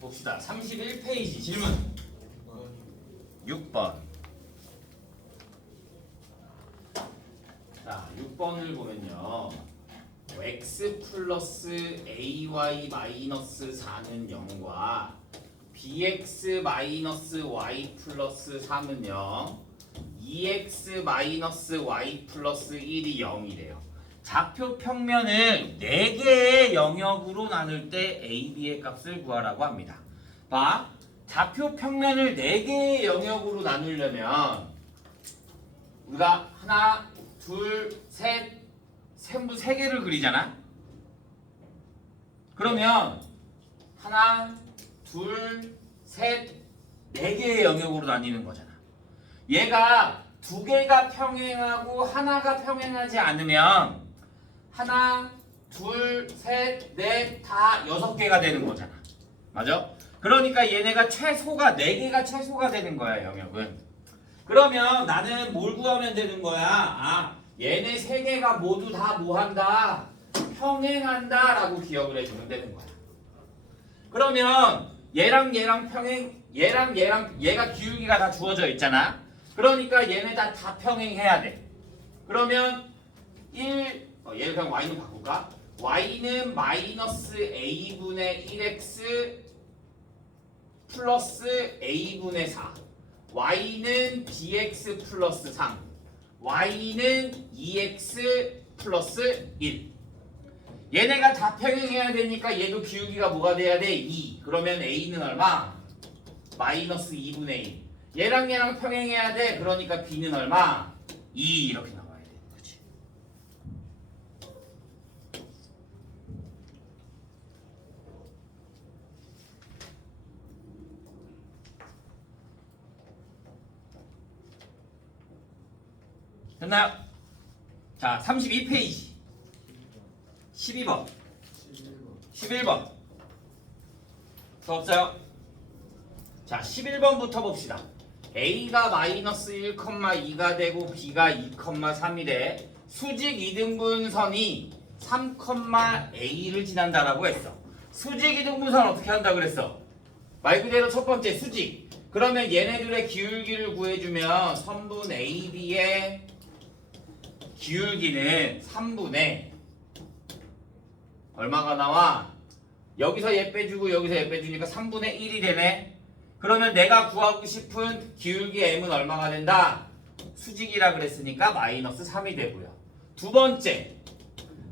봅시다. 31페이지 질문 6번. 자, 6번을 보면요. x 플러스 ay 마이너스 4는 0과 bx 마이너스 y 플러스 3은 0, 2x 마이너스 y 플러스 1이 0이래요. 좌표 평면을 4개의 영역으로 나눌 때 a, b의 값을 구하라고 합니다. 봐, 좌표 평면을 4개의 영역으로 나누려면 우리가 하나, 둘, 셋, 전부 3개를 그리잖아. 그러면 하나, 둘, 셋, 4개의 영역으로 나뉘는 거잖아. 얘가 2개가 평행하고 하나가 평행하지 않으면 하나, 둘, 셋, 넷, 다 6개가 되는 거잖아. 맞아? 그러니까 얘네가 최소가 4개가 최소가 되는 거야, 영역은. 그러면 나는 뭘 구하면 되는 거야? 아, 얘네 3개가 모두 다 뭐한다? 평행한다 라고 기억을 해주면 되는 거야. 그러면 얘랑 평행, 얘랑 얘가 기울기가 다 주어져 있잖아. 그러니까 얘네 다 평행해야 돼. 그러면 얘를 그냥 y는 바꿀까? y는 마이너스 a분의 1x 플러스 a분의 4, y는 bx 플러스 3, y는 2x 플러스 1. 얘네가 다 평행해야 되니까 얘도 기울기가 뭐가 돼야 돼? 2. 그러면 a는 얼마? 마이너스 2분의 1. 얘랑 평행해야 돼. 그러니까 b는 얼마? 2 이렇게 나와야 되는 거지. 됐나요? 자, 32페이지 12번 11번 더 없어요? 자, 11번부터 봅시다. a가 마이너스 1,2가 되고 b가 2,3이래. 수직 이등분선이 3,a를 지난다라고 했어. 수직 이등분선 어떻게 한다 그랬어? 말 그대로 첫 번째 수직. 그러면 얘네들의 기울기를 구해주면 선분 AB의 기울기는 3분의 얼마가 나와? 여기서 얘 빼주고 여기서 얘 빼주니까 3분의 1이 되네. 그러면 내가 구하고 싶은 기울기 m은 얼마가 된다? 수직이라 그랬으니까 마이너스 3이 되고요. 두 번째,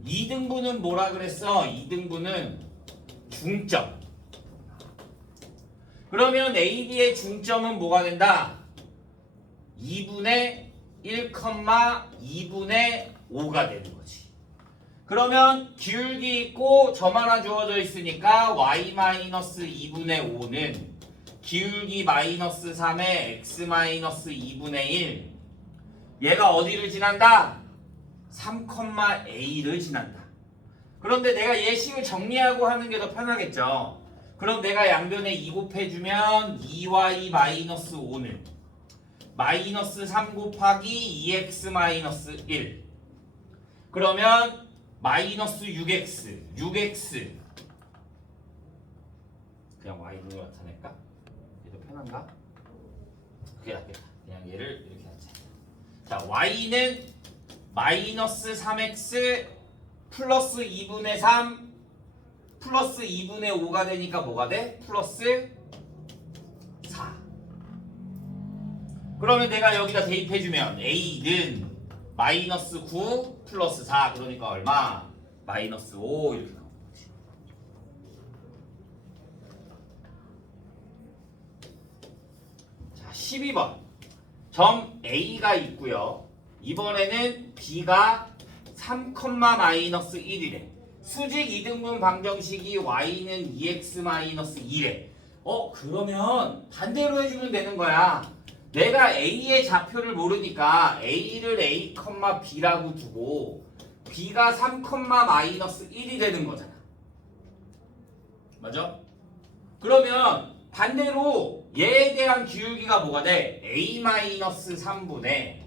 2등분은 뭐라 그랬어? 2등분은 중점. 그러면 AB의 중점은 뭐가 된다? 2분의 1,2분의 5가 되는 거지. 그러면 기울기 있고 점 하나 주어져 있으니까 y-2분의 5는 기울기 마이너스 3에 x-2분의 1. 얘가 어디를 지난다? 3,a를 지난다. 그런데 내가 얘 식을 정리하고 하는 게 더 편하겠죠. 그럼 내가 양변에 2 곱해주면 2y-5는 마이너스 3 곱하기 2x-1. 그러면 마이너스 6x 그냥 y로 나타낼까? 얘도 편한가? 그게 낫겠다. 그냥 얘를 이렇게 하자. 자, y는 마이너스 3x 플러스 2분의 3 플러스 2분의 5가 되니까 뭐가 돼? 플러스 4. 그러면 내가 여기다 대입해주면 a는 마이너스 9 플러스 4 그러니까 얼마? 마이너스 5 이렇게 나오는 거지. 자, 12번 점 a가 있고요. 이번에는 b가 3,-1이래. 수직 이등분 방정식이 y는 2x-1에. 그러면 반대로 해주면 되는 거야. 내가 a의 좌표를 모르니까 a를 a, b라고 두고 b가 3,-1이 되는 거잖아. 맞아? 그러면 반대로 얘에 대한 기울기가 뭐가 돼? a-3분의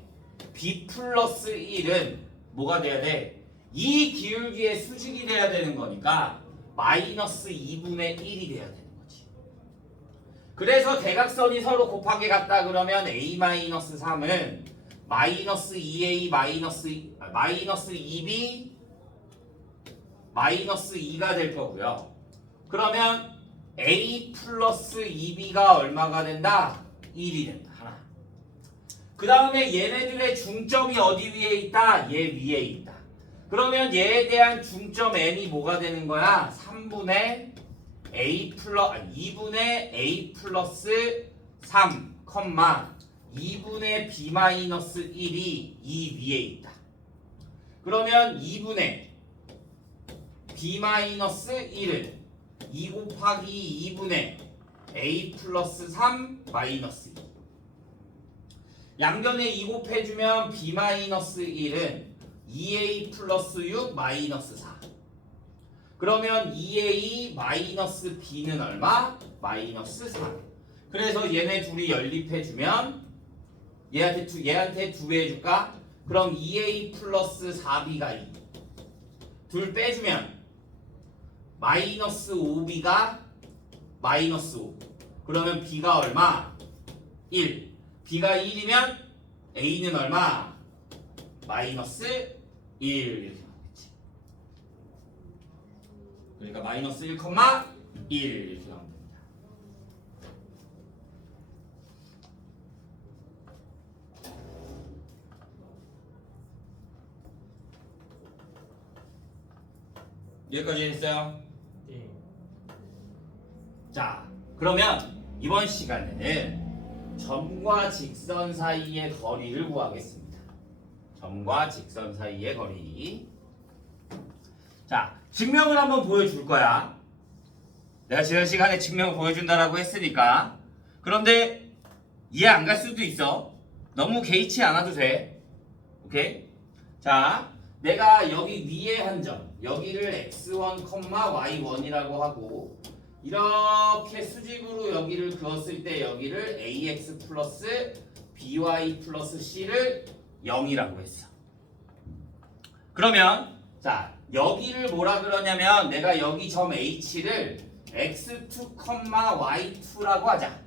b 플러스 1은 뭐가 돼야 돼? 이 기울기의 수직이 돼야 되는 거니까 마이너스 2분의 1이 돼야 되는 거지. 그래서 대각선이 서로 곱하기 같다 그러면 a-3은 마이너스 2a 마이너스 2b 마이너스 2가 될 거고요. 그러면 a 플러스 2b가 얼마가 된다? 1이 된다. 하나. 그 다음에 얘네들의 중점이 어디 위에 있다? 얘 위에 있다. 그러면 얘에 대한 중점 n이 뭐가 되는 거야? 3분의 a 플러스 2분의 a 플러스 3, 2분의 b 마이너스 1이 이 위에 있다. 그러면 2분의 b 마이너스 1은 2 곱하기 2분의 a 플러스 3 마이너스 2. 양변에 2 곱해주면 b 마이너스 1은 2a 플러스 6 마이너스 4. 그러면 2a 마이너스 b는 얼마? 마이너스 3. 그래서 얘네 둘이 연립해주면 얘한테 2배 해줄까? 그럼 2a 플러스 4b가 2. 둘 빼주면 마이너스 5b가 마이너스 5. 그러면 b가 얼마? 1. b가 1이면 a는 얼마? 마이너스 1 이렇게 나오겠지. 그러니까 마이너스 1, 1 이렇게 나오면 됩니다. 여기까지 했어요? 네. 자, 그러면 이번 시간에는 점과 직선 사이의 거리를 구하겠습니다. 점과 직선 사이의 거리. 자, 증명을 한번 보여줄 거야. 내가 지난 시간에 증명을 보여준다라고 했으니까. 그런데 이해 안 갈 수도 있어. 너무 개의치 않아도 돼. 오케이? 자, 내가 여기 위에 한 점, 여기를 x1, y1이라고 하고 이렇게 수직으로 여기를 그었을 때 여기를 ax 플러스 by 플러스 c를 0이라고 했어. 그러면 자, 여기를 뭐라 그러냐면 내가 여기 점 h를 x2, y2라고 하자.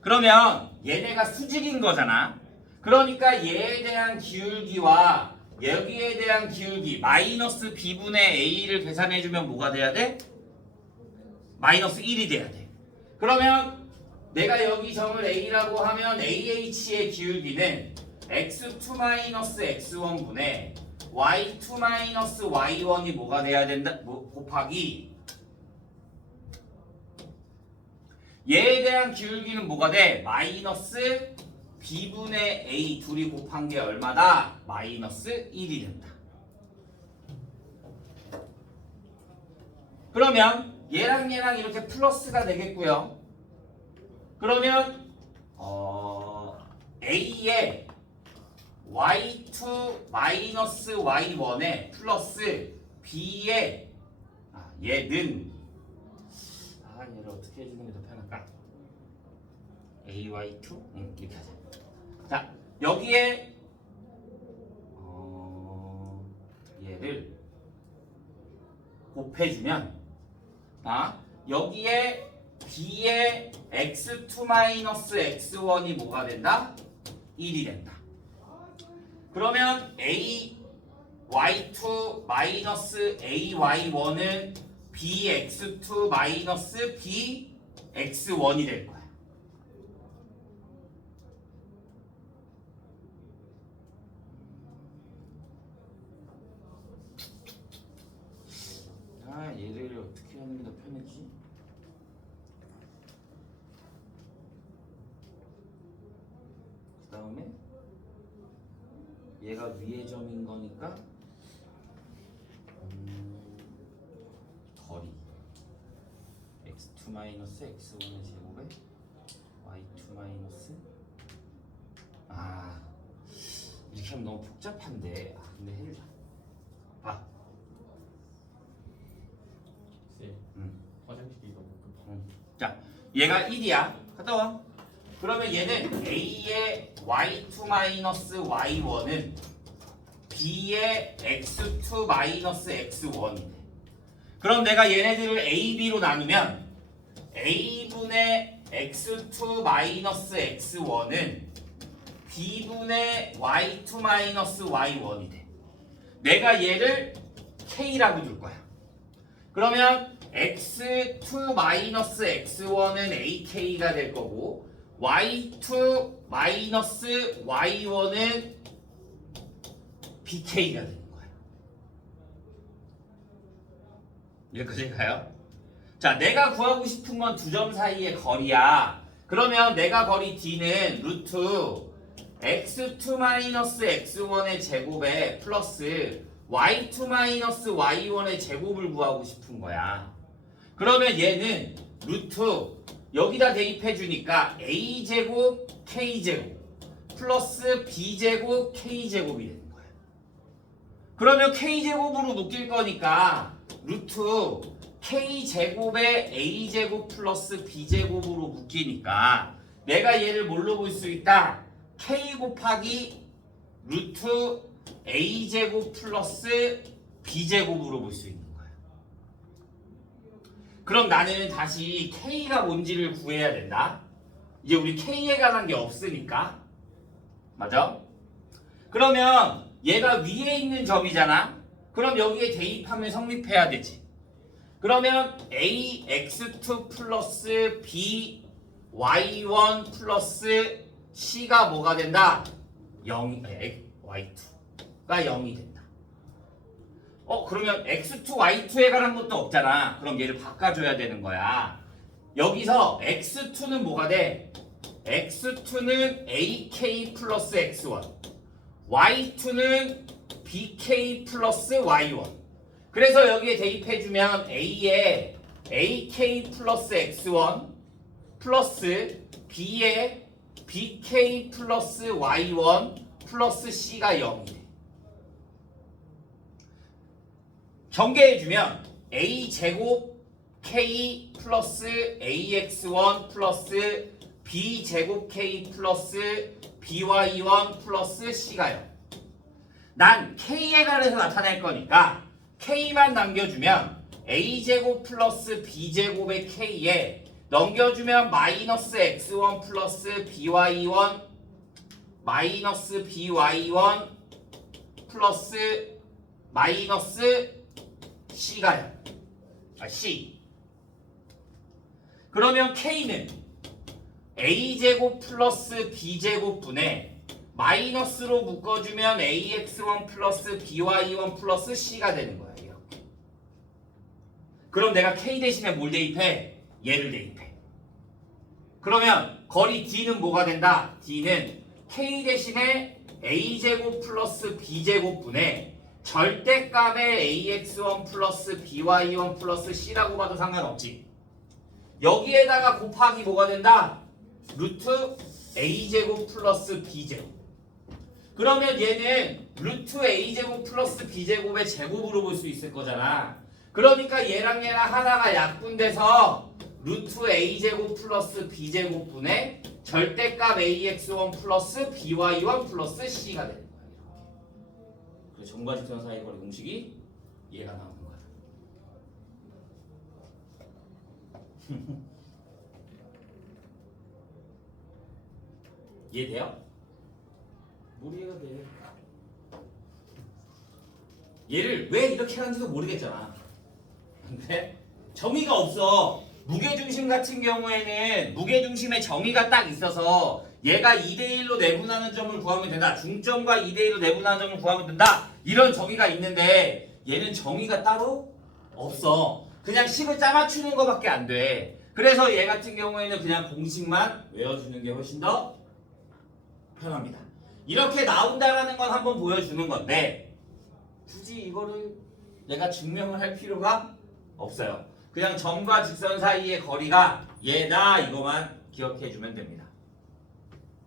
그러면 얘네가 수직인 거잖아. 그러니까 얘에 대한 기울기와 여기에 대한 기울기 마이너스 b분의 a를 계산해주면 뭐가 돼야 돼? 마이너스 1이 돼야 돼. 그러면 내가 여기 점을 a라고 하면 ah의 기울기는 x2-x1분의 y2-y1이 뭐가 돼야 된다? 곱하기 얘에 대한 기울기는 뭐가 돼? 마이너스 b분의 a 둘이 곱한 게 얼마다? 마이너스 1이 된다. 그러면 얘랑 이렇게 플러스가 되겠고요. 그러면 a의 y2 마이너스 y1에 플러스 b의 얘는 얘를 어떻게 해주는 게 더 편할까? ay2 이렇게 하자. 자, 여기에 얘를 곱해주면 여기에 b의 x2-x1이 뭐가 된다? 1이 된다. 그러면 ay2-ay1은 bx2-bx1이 될 거야. 얘를 어떻게 하는 게 더 편하지? 그 다음에 얘가 위의 점인 거니까 거리 x2-x1의 제곱에 y2- 이렇게 하면 너무 복잡한데 근데 해주자. 봐. 화장실이 너무 급해. 자, 얘가 1이야. 갔다 와. 그러면 얘는 a의 y2-y1은 b의 x2-x1이 돼. 그럼 내가 얘네들을 a, b로 나누면 a분의 x2 마이너스 x1은 b분의 y2 마이너스 y1이 돼. 내가 얘를 k라고 둘 거야. 그러면 x2 마이너스 x1은 ak가 될 거고 y2 마이너스 y1은 bk가 되는 거야. 여기까지 가요? 자, 내가 구하고 싶은 건 두 점 사이의 거리야. 그러면 내가 거리 d는 루트 x2 마이너스 x1의 제곱에 플러스 y2 마이너스 y1의 제곱을 구하고 싶은 거야. 그러면 얘는 루트 여기다 대입해 주니까 a제곱 k제곱 플러스 b제곱 k제곱이 되는 거야. 그러면 k제곱으로 묶일 거니까 루트 k제곱에 a제곱 플러스 b제곱으로 묶이니까 내가 얘를 뭘로 볼 수 있다? k 곱하기 루트 a제곱 플러스 b제곱으로 볼 수 있는 거야. 그럼 나는 다시 k가 뭔지를 구해야 된다. 이제 우리 k에 관한 게 없으니까. 맞아? 그러면 얘가 위에 있는 점이잖아. 그럼 여기에 대입하면 성립해야 되지. 그러면 ax2 플러스 b y1 플러스 c가 뭐가 된다? 0, y2가 0이 된다. 그러면 x2, y2에 관한 것도 없잖아. 그럼 얘를 바꿔줘야 되는 거야. 여기서 x2는 뭐가 돼? x2는 ak 플러스 x1 y2는 bk 플러스 y1 그래서 여기에 대입해주면 a에 ak 플러스 x1 플러스 b에 bk 플러스 y1 플러스 c가 0이 돼. 전개해주면 a제곱 k 플러스 ax1 플러스 b제곱 k 플러스 by1 플러스 c가 0. 난 k에 관해서 나타낼 거니까 k만 남겨주면 a제곱 플러스 b제곱의 k에 넘겨주면 마이너스 x1 플러스 by1 마이너스 by1 플러스 마이너스 c가요. c. 그러면 k는 a제곱 플러스 b제곱분에 마이너스로 묶어주면 ax1 플러스 by1 플러스 c가 되는 거야. 이렇게. 그럼 내가 k 대신에 뭘 대입해? 얘를 대입해. 그러면 거리 d는 뭐가 된다? d는 k 대신에 a제곱 플러스 b제곱분에 절대값의 ax1 플러스 by1 플러스 c라고 봐도 상관없지. 여기에다가 곱하기 뭐가 된다? 루트 a제곱 플러스 b제곱. 그러면 얘는 루트 a제곱 플러스 b제곱의 제곱으로 볼 수 있을 거잖아. 그러니까 얘랑 하나가 약분돼서 루트 a제곱 플러스 b제곱분의 절대값 ax1 플러스 by1 플러스 c가 되는 거야. 그래서 점과 직선 사이 거리 공식이 얘가 나오는 거야. 이해돼요? 뭘 이해가 돼? 얘를 왜 이렇게 하는지도 모르겠잖아. 근데 정의가 없어. 무게중심 같은 경우에는 무게중심의 정의가 딱 있어서 얘가 2대1로 내분하는 점을 구하면 된다. 중점과 2대1로 내분하는 점을 구하면 된다. 이런 정의가 있는데 얘는 정의가 따로 없어. 그냥 식을 짜맞추는 것밖에 안 돼. 그래서 얘 같은 경우에는 그냥 공식만 외워주는 게 훨씬 더 편합니다. 이렇게 나온다라는 건 한번 보여주는 건데 굳이 이거를 내가 증명을 할 필요가 없어요. 그냥 점과 직선 사이의 거리가 얘다 이거만 기억해주면 됩니다.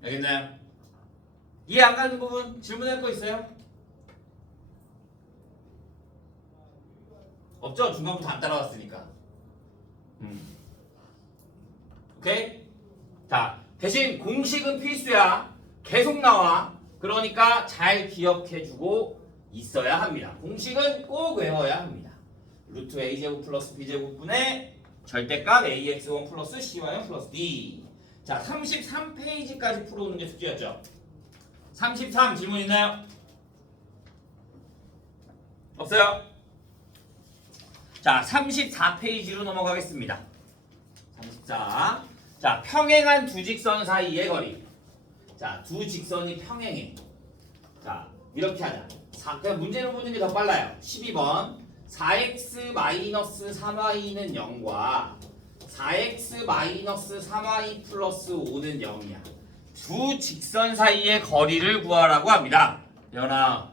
알겠나요? 이해 안 가는 부분 질문할 거 있어요? 없죠? 중간부터 안 따라왔으니까. 오케이? 자, 대신 공식은 필수야. 계속 나와. 그러니까 잘 기억해주고 있어야 합니다. 공식은 꼭 외워야 합니다. 루트 a제곱 플러스 b제곱분의 절대값 ax1 플러스 cy1 플러스 d. 자, 33페이지까지 풀어오는 게 숙제였죠. 33 질문 있나요? 없어요? 자, 34페이지로 넘어가겠습니다. 34. 자, 평행한 두 직선 사이의 거리. 자, 두 직선이 평행해. 자, 이렇게 하자. 그냥 문제로 보는 게 더 빨라요. 12번. 4x-3y는 0과 4x-3y 플러스 5는 0이야. 두 직선 사이의 거리를 구하라고 합니다. 연아,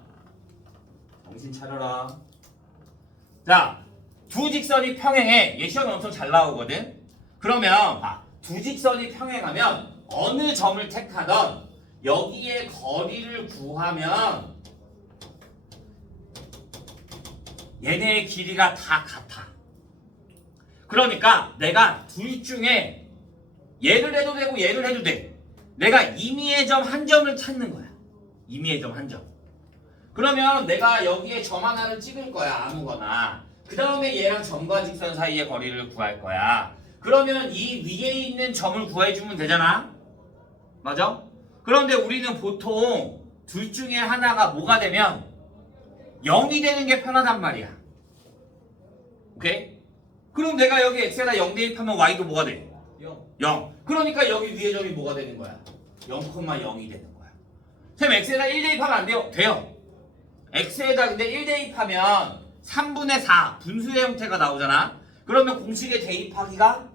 정신 차려라. 자, 두 직선이 평행해. 얘 시험에 엄청 잘 나오거든. 그러면 두 직선이 평행하면 어느 점을 택하던 여기에 거리를 구하면 얘네의 길이가 다 같아. 그러니까 내가 둘 중에 얘를 해도 되고 얘를 해도 돼. 내가 임의의 점 한 점을 찾는 거야. 임의의 점 한 점. 그러면 내가 여기에 점 하나를 찍을 거야. 아무거나. 그 다음에 얘랑 점과 직선 사이의 거리를 구할 거야. 그러면 이 위에 있는 점을 구해주면 되잖아. 맞아? 그런데 우리는 보통 둘 중에 하나가 뭐가 되면 0이 되는 게 편하단 말이야. 오케이? 그럼 내가 여기 x에다 0 대입하면 y도 뭐가 돼? 0. 그러니까 여기 위에 점이 뭐가 되는 거야? 0,0이 되는 거야. 쌤 x에다 1 대입하면 안 돼요? 돼요. x에다 근데 1 대입하면 3분의 4 분수의 형태가 나오잖아. 그러면 공식에 대입하기가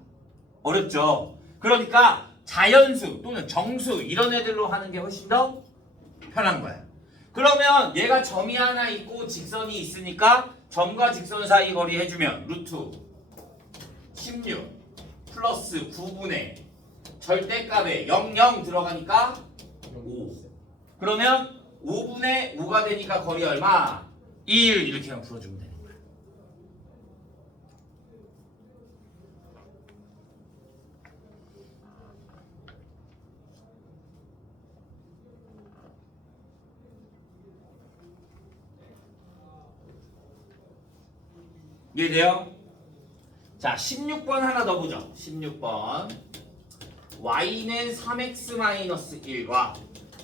어렵죠. 그러니까 자연수 또는 정수 이런 애들로 하는 게 훨씬 더 편한 거야. 그러면 얘가 점이 하나 있고 직선이 있으니까 점과 직선 사이 거리 해주면 루트 16 플러스 9분의 절대값에 00 들어가니까 5. 그러면 5분의 5가 되니까 거리 얼마? 1 이렇게 그냥 풀어주면 되는 거야. 이해돼요? 자, 16번 하나 더 보죠. 16번. y는 3x-1과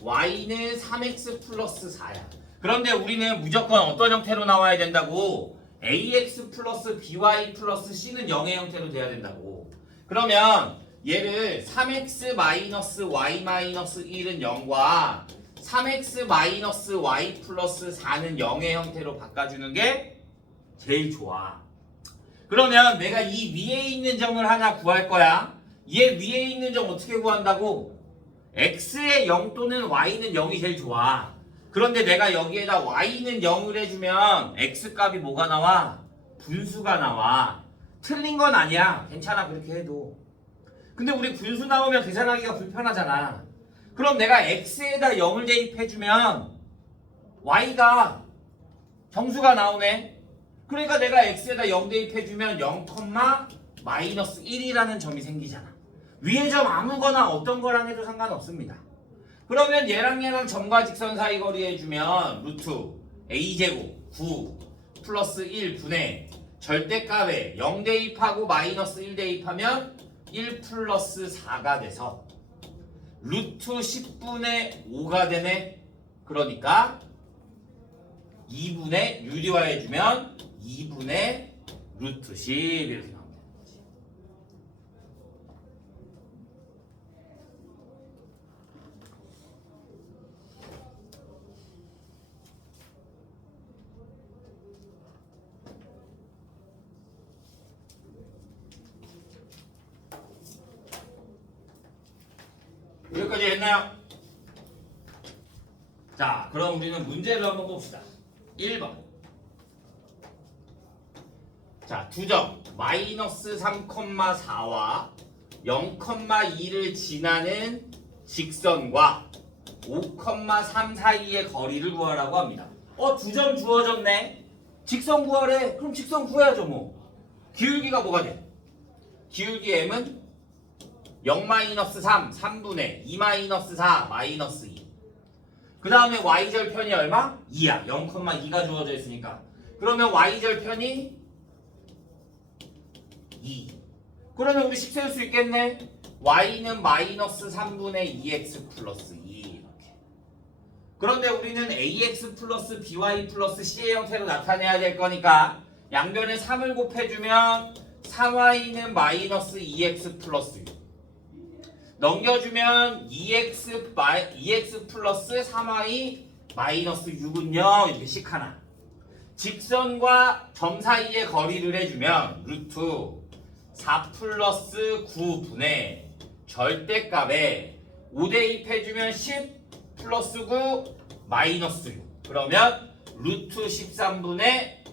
y는 3x 플러스 4야. 그런데 우리는 무조건 어떤 형태로 나와야 된다고? ax 플러스 by 플러스 c는 0의 형태로 돼야 된다고. 그러면 얘를 3x-y-1은 0과 3x-y 플러스 4는 0의 형태로 바꿔주는 게 제일 좋아. 그러면 내가 이 위에 있는 점을 하나 구할 거야. 얘 위에 있는 점 어떻게 구한다고? x의 0 또는 y는 0이 제일 좋아. 그런데 내가 여기에다 y는 0을 해주면 x 값이 뭐가 나와? 분수가 나와. 틀린 건 아니야. 괜찮아 그렇게 해도. 근데 우리 분수 나오면 계산하기가 불편하잖아. 그럼 내가 x에다 0을 대입해주면 y가 정수가 나오네. 그러니까 내가 x에다 0 대입해주면 0,-1이라는 점이 생기잖아. 위에 점 아무거나 어떤 거랑 해도 상관없습니다. 그러면 얘랑 점과 직선 사이 거리 해주면 루트 a제곱 9 플러스 1분의 절대값에 0 대입하고 마이너스 1 대입하면 1 플러스 4가 돼서 루트 10분의 5가 되네. 그러니까 2분의 유리화 해주면 2분의 루트 10 이렇게 나오면 되는 거지. 여기까지 했나요? 자, 그럼 우리는 문제를 한번 봅시다. 1번. 자, 두 점 마이너스 3,4와 0,2를 지나는 직선과 5,3 사이의 거리를 구하라고 합니다. 두 점 주어졌네. 직선 구하래. 그럼 직선 구해야죠 뭐. 기울기가 뭐가 돼? 기울기 m은 0-3, 3분의 2-4, 마이너스 2. 그 다음에 y절편이 얼마? 2야. 0,2가 주어져 있으니까. 그러면 y절편이 2. 그러면 우리 식 세울 수 있겠네. y는 마이너스 3분의 2x 플러스 2 이렇게. 그런데 우리는 ax 플러스 by 플러스 c의 형태로 나타내야 될 거니까 양변에 3을 곱해주면 3y는 마이너스 2x 플러스 6 넘겨주면 2x 플러스 3y 마이너스 6은요 이렇게 식 하나. 직선과 점 사이의 거리를 해주면 루트 4 플러스 9분의 절대값에 5 대입해주면 10 플러스 9 마이너스 6 그러면 루트 13분의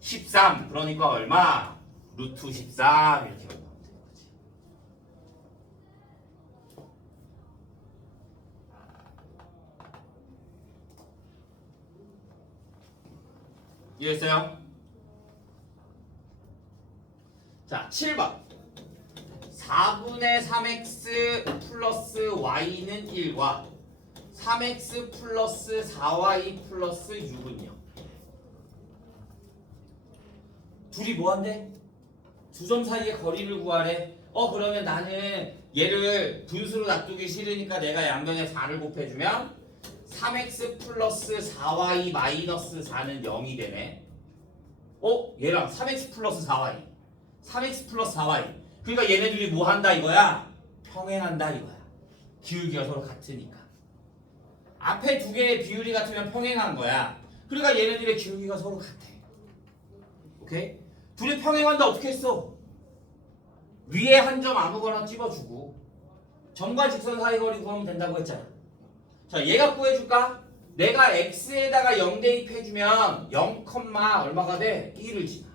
13 그러니까 얼마? 루트 13 이렇게 얼마 되는 거지. 이해했어요? 자 7번 4분의 3x 플러스 y는 1과 3x 플러스 4y 플러스 6은요 둘이 뭐한대? 두 점 사이의 거리를 구하래. 그러면 나는 얘를 분수로 놔두기 싫으니까 내가 양변에 4를 곱해주면 3x 플러스 4y 마이너스 4는 0이 되네. 얘랑 3x 플러스 4y 3x 플러스 4y 그러니까 얘네들이 뭐 한다 이거야? 평행한다 이거야. 기울기가 서로 같으니까. 앞에 두 개의 비율이 같으면 평행한 거야. 그러니까 얘네들의 기울기가 서로 같아. 오케이? 둘이 평행한다 어떻게 했어? 위에 한 점 아무거나 찍어주고 점과 직선 사이 거리 구하면 된다고 했잖아. 자 얘가 구해줄까? 내가 x에다가 0 대입해주면 0, 얼마가 돼? 1을 지나.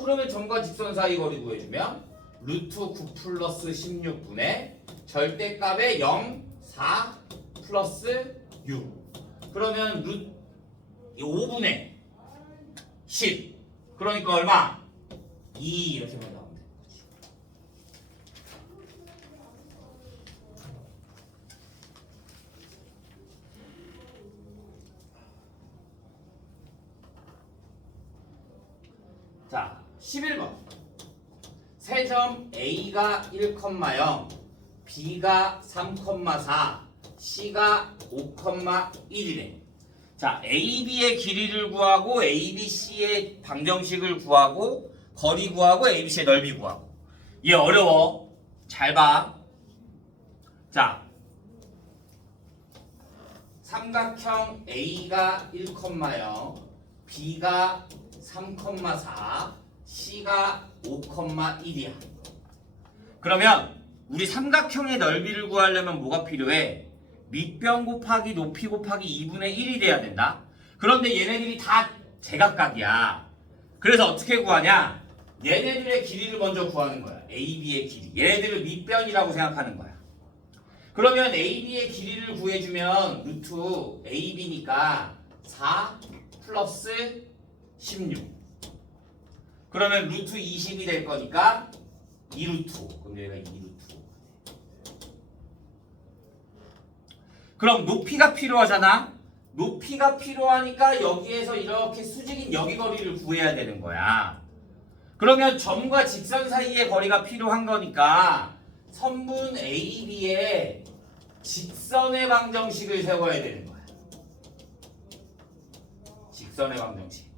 그러면 점과 직선 사이 거리 구해주면 루트 9 플러스 16분의 절대값에 0, 4 플러스 6 그러면 루트 5분의 10 그러니까 얼마? 2 이렇게만 나오면 되는 거지. 자 11번 세점 A가 1,0 B가 3,4 C가 5,1이래. 자, AB의 길이를 구하고 ABC의 방정식을 구하고 거리 구하고 ABC의 넓이 구하고. 얘 어려워. 잘 봐. 자, 삼각형 A가 1,0 B가 3,4 C가 5,1이야. 그러면 우리 삼각형의 넓이를 구하려면 뭐가 필요해? 밑변 곱하기 높이 곱하기 2분의 1이 돼야 된다. 그런데 얘네들이 다 제각각이야. 그래서 어떻게 구하냐? 얘네들의 길이를 먼저 구하는 거야. AB의 길이. 얘네들을 밑변이라고 생각하는 거야. 그러면 AB의 길이를 구해주면 루트 AB니까 4 플러스 16 그러면 루트 20이 될 거니까 2루트. 그럼 여기가 2루트. 그럼 높이가 필요하잖아. 높이가 필요하니까 여기에서 이렇게 수직인 여기 거리를 구해야 되는 거야. 그러면 점과 직선 사이의 거리가 필요한 거니까 선분 AB의 직선의 방정식을 세워야 되는 거야. 직선의 방정식.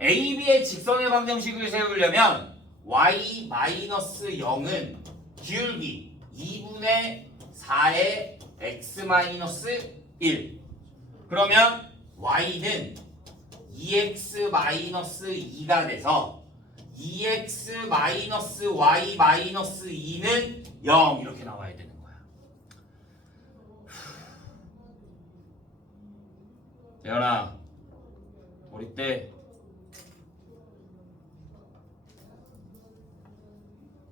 AB의 직선의 방정식을 세우려면 y-0은 기울기 2분의 4의 x-1 그러면 y는 2x-2가 돼서 2x-y-2는 0 이렇게 나와야 되는 거야. 대현아 우리 때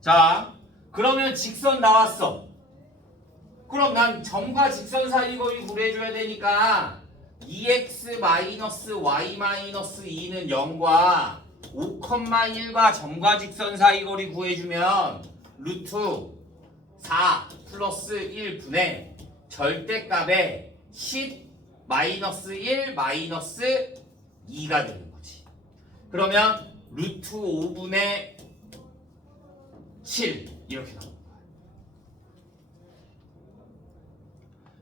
자 그러면 직선 나왔어. 그럼 난 점과 직선 사이 거리 구해줘야 되니까 2x-y-2는 0과 5,1과 점과 직선 사이 거리 구해주면 루트 4 플러스 1분의 절대값에 10 마이너스 1 마이너스 2가 되는 거지. 그러면 루트 5분의 7 이렇게 나오는 거야.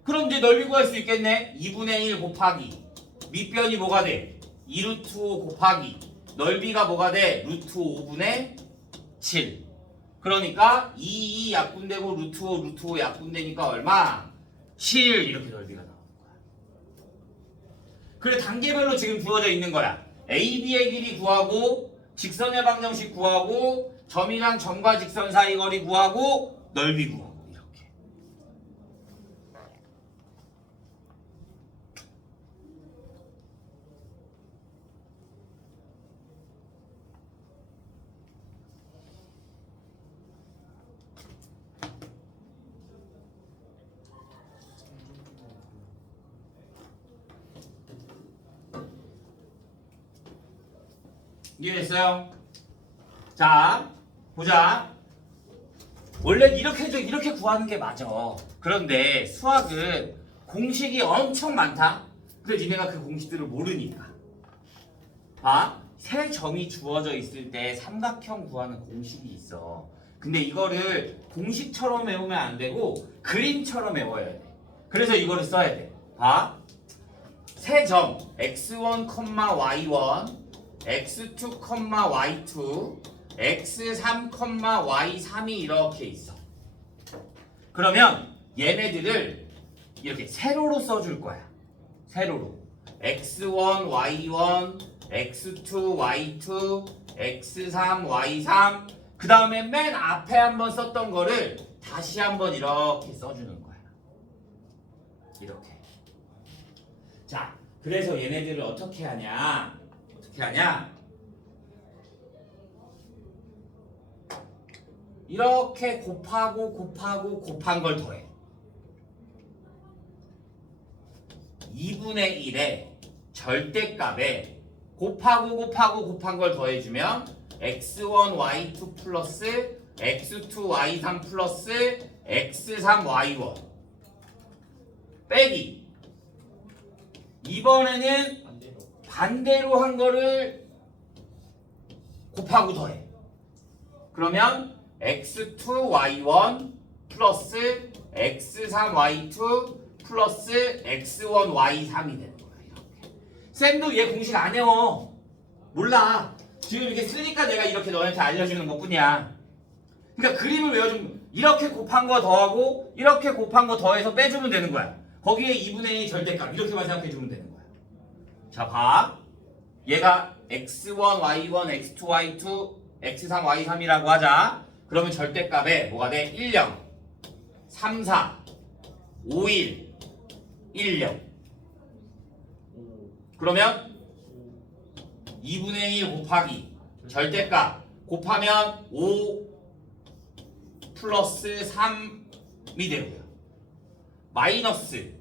그럼 이제 넓이 구할 수 있겠네. 2분의 1 곱하기 밑변이 뭐가 돼? 2루트 5 곱하기 넓이가 뭐가 돼? 루트 5분의 7. 그러니까 2 약분되고 루트 5 약분되니까 얼마? 7 이렇게 넓이가 나오는 거야. 그래 단계별로 지금 주어져 있는 거야. AB의 길이 구하고 직선의 방정식 구하고 점이랑 점과 직선 사이 거리 구하고 넓이 구하고 이렇게. 이해됐어요? 자, 보자. 원래 이렇게 구하는 게 맞아. 그런데 수학은 공식이 엄청 많다. 근데 니네가 그 공식들을 모르니까. 봐. 세 점이 주어져 있을 때 삼각형 구하는 공식이 있어. 근데 이거를 공식처럼 외우면 안 되고 그림처럼 외워야 돼. 그래서 이거를 써야 돼. 봐. 세 점 x1, y1 x2, y2, x3, y3이 이렇게 있어. 그러면 얘네들을 이렇게 세로로 써줄 거야. 세로로. x1, y1, x2, y2, x3, y3. 그 다음에 맨 앞에 한번 썼던 거를 다시 한번 이렇게 써주는 거야. 이렇게. 자, 그래서 얘네들을 어떻게 하냐? 이렇게 곱한 걸 더해. 2분의 1의 절대값에 곱한 걸 더해주면 x1, y2 플러스 x2, y3 플러스 x3, y1 빼기. 이번에는 반대로 한 거를 곱하고 더해. 그러면 x2, y1 플러스 x3, y2 플러스 x1, y3이 되는 거야. 이렇게. 쌤도 얘 공식 안 외워. 몰라. 지금 이렇게 쓰니까 내가 이렇게 너한테 알려주는 것뿐이야. 그러니까 그림을 외워주면 이렇게 곱한 거 더하고 이렇게 곱한 거 더해서 빼주면 되는 거야. 거기에 2분의 1 절대값 이렇게만 생각해주면 되는 거야. 자, 봐. 얘가 x1, y1, x2, y2, x3, y3이라고 하자. 그러면 절대값에 뭐가 돼? 1, 0, 3, 4, 5, 1, 1, 0. 그러면 2분의 1 곱하기 절대값 곱하면 5 플러스 3이 되고요. 마이너스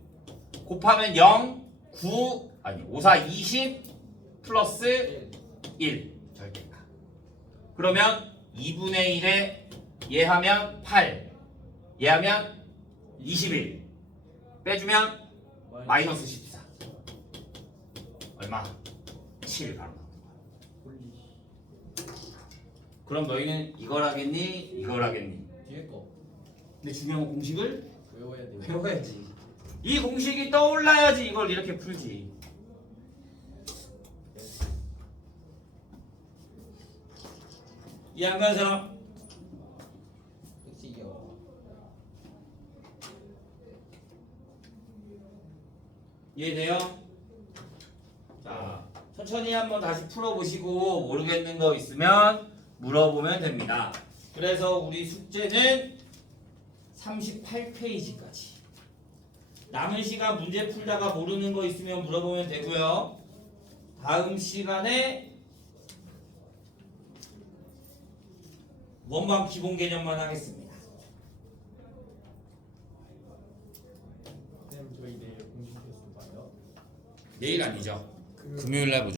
곱하면 0, 9, 아니 5, 4, 20 플러스 1 절대값. 그러면 2분의 1에 얘 하면 8, 얘 하면 21 빼주면 마이너스 14. 얼마? 7 바로 나오는 거야. 그럼 너희는 이걸 하겠니? 이걸 하겠니? 뒤에 거 근데 중요한 건 공식을 외워야 돼. 배워야지. 이 공식이 떠올라야지 이걸 이렇게 풀지. 이해 안 가는 사람? 엑시요. 이해돼요? 자, 천천히 한번 다시 풀어보시고 모르겠는 거 있으면 물어보면 됩니다. 그래서 우리 숙제는 38페이지까지. 남은 시간 문제 풀다가 모르는 거 있으면 물어보면 되고요. 다음 시간에 원방 기본 개념만 하겠습니다. 쌤 저희 내일 공식 테스트 봐요. 내일 아니죠? 금요일 날 보죠.